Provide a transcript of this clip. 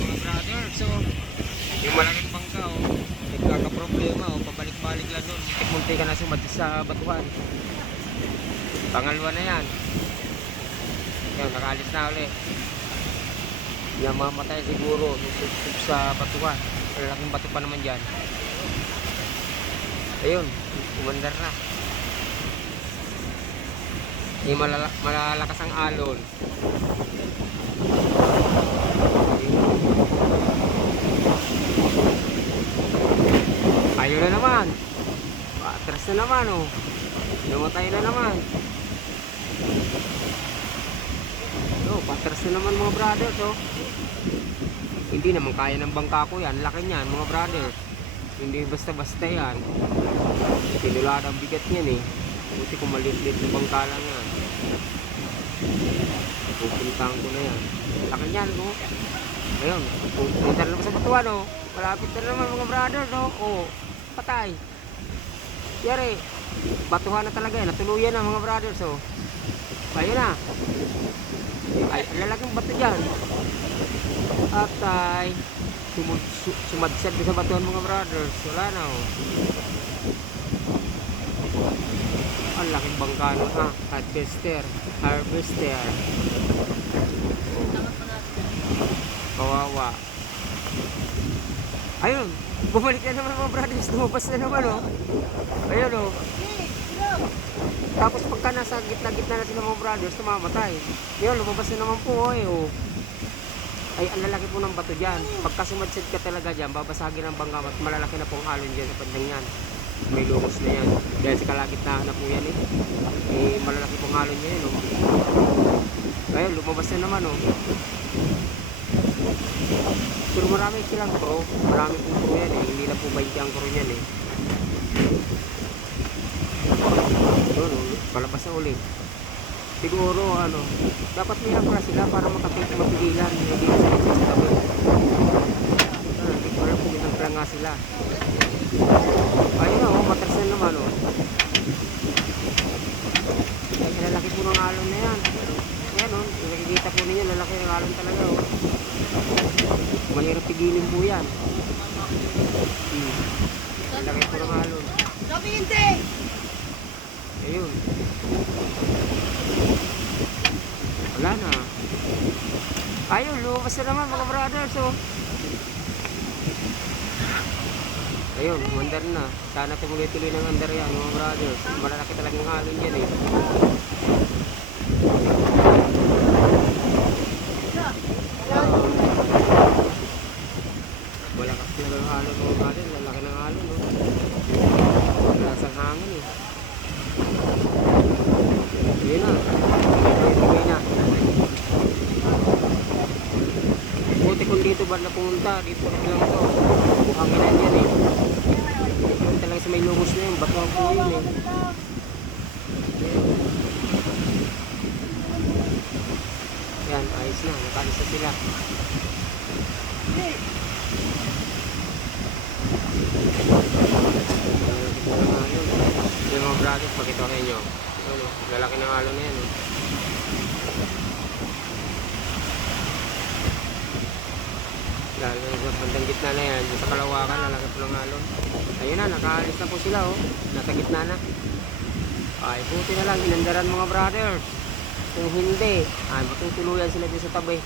mga brother. So, yung malaking bangka, nagkakaproblema, pabalik-balik lang doon. Munti ka na sumati sa batuhan. Pangalawa na yan. Yan, nakaalis na ulit. Yan, mamatay siguro. Susubsub sa batuhan. Malaking bato pa naman dyan. Ayun, umandar na. Malalakas ang alon. Ayaw na naman. Patras na naman, oh. Namatay na naman. Oh, patras na naman mga brothers, oh. Hindi naman kaya ng bangka ko yan. Laki niyan mga brothers. Hindi basta-basta yan. Pinula ang bigat niyan, eh. Buti kung maliit-liit na bangka lang yan. Pupuntahan ko na yan. Laki niyan, oh. Ayun, punta na naman sa batuan, oh. Malapit na naman mga brothers, oh. Oh, patay. Yari, batuhan na talaga yan. Natuluyan na mga brothers, oh. Ayun na. Ay, lalaking bato dyan. Atay. Sumadsad sa batuhan mga brothers. Wala na, oh. Ang laking bangka nun, ha. Harvester. Kawawa. Ayun, bumalik na naman mga brothers. Lumabas na naman, oh. Ayun, oh. Tapos pagka nasa gitna-gitna na sila mga brothers, tumamatay. Ayun, lumabas na naman po, oh. Ay, ang lalaki po ng bato dyan. Pagka sumadsid ka talaga dyan, babasagin ang bangka at malalaki na pong alon dyan sa pandang yan. May lumos na yan. Dahil sa kalagitnaan na po yan, eh. Eh, malalaki pong alon yan, oh. Ayun, lumabas na naman, oh. Pero marami silang crew. Marami pong crew yan, eh. Hindi na po 20 ang crew yan, eh. Doon, palabas na uli. Siguro, ano, dapat may hapra sila para mapigilan. Hindi na sila sa tabi. Wala po minampla nga sila. Ayun na, oh, matras na naman, oh. Ay, lalaki po ng alon na yan. Ayan, oh, nakikita po ninyo, lalaki ng alon talaga, oh. Mahirap pigilin po yan. Lalaki po ng alon. Sabi hindi! Ayun. Wala na. Ayun, lumabas na naman mga brothers, oh. Ayun, mandar na. Sana tumuloy-tuloy ng andar yan mga brothers. Malalaki talagang alon yan, eh. Malakas na ng alon mga brothers. Lalaki ng alon, oh. Malakas ang hangin, eh. Ayun na. Tuloy na. Buti kung dito ba na pumunta, dito na lang ito. Buhanginan yan, eh. Yung talaga sa may lungos na yun, bato ang po yun, eh. Yan, ayos na. Nakalis na sila. Yung mga brothers, pakita ko inyo. Ano, lalaki ng alon na yan, eh. Lalo sa bandang gitna na yan, sa kalawakan, lalaki po ng alon. Ayun na, nakaalis na po sila, oh. Nasa gitna na. Ay, buti na lang, inandaran mga brothers. Kung hindi, ay, matutuluyan sila din sa tabi.